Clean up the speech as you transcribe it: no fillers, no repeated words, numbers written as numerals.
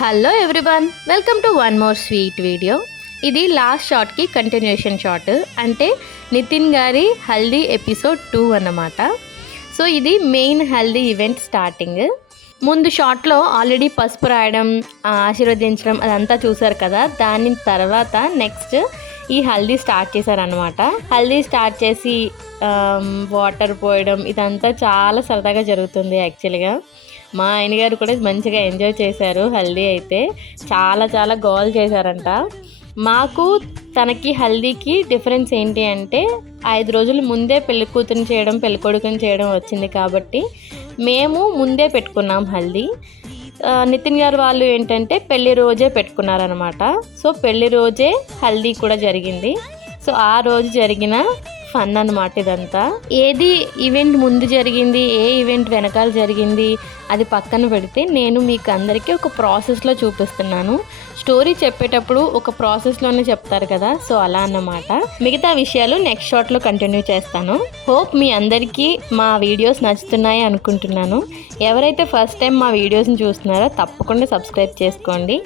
Hello everyone, welcome to one more sweet video. ఇది last షార్ట్కి continuation short, అంటే నితిన్ గారి haldi episode 2 అన్నమాట. సో ఇది మెయిన్ హల్దీ ఈవెంట్ స్టార్టింగ్. ముందు షార్ట్లో ఆల్రెడీ పసుపు రాయడం, ఆశీర్వదించడం అదంతా చూసారు కదా. దాని తర్వాత నెక్స్ట్ ఈ హల్దీ స్టార్ట్ చేశారనమాట. హల్దీ స్టార్ట్ చేసి వాటర్ పోయడం ఇదంతా చాలా సరదాగా జరుగుతుంది. యాక్చువల్గా మా ఆయన గారు కూడా మంచిగా ఎంజాయ్ చేశారు. హల్దీ అయితే చాలా చాలా గోల్ చేశారంట. మాకు తనకి హల్దీకి డిఫరెన్స్ ఏంటి అంటే 5 రోజుల ముందే పెళ్లి కూతురుని చేయడం, పెళ్లి కొడుకుని చేయడం వచ్చింది కాబట్టి మేము ముందే పెట్టుకున్నాం హల్దీ. నితిన్ గారు వాళ్ళు ఏంటంటే పెళ్లి రోజే పెట్టుకున్నారనమాట. సో పెళ్లి రోజే హల్దీ కూడా జరిగింది. సో ఆ రోజు జరిగిన ఫన్ అన్నమాట ఇదంతా. ఏది ఈవెంట్ ముందు జరిగింది, ఏ ఈవెంట్ వెనకాల జరిగింది అది పక్కన పెడితే నేను మీకు అందరికీ ఒక ప్రాసెస్లో చూపిస్తున్నాను. స్టోరీ చెప్పేటప్పుడు ఒక ప్రాసెస్లోనే చెప్తారు కదా, సో అలా అన్నమాట. మిగతా విషయాలు నెక్స్ట్ షార్ట్లో కంటిన్యూ చేస్తాను. హోప్ మీ అందరికీ మా వీడియోస్ నచ్చుతున్నాయి అనుకుంటున్నాను. ఎవరైతే ఫస్ట్ టైం మా వీడియోస్ని చూస్తున్నారో తప్పకుండా సబ్స్క్రైబ్ చేసుకోండి.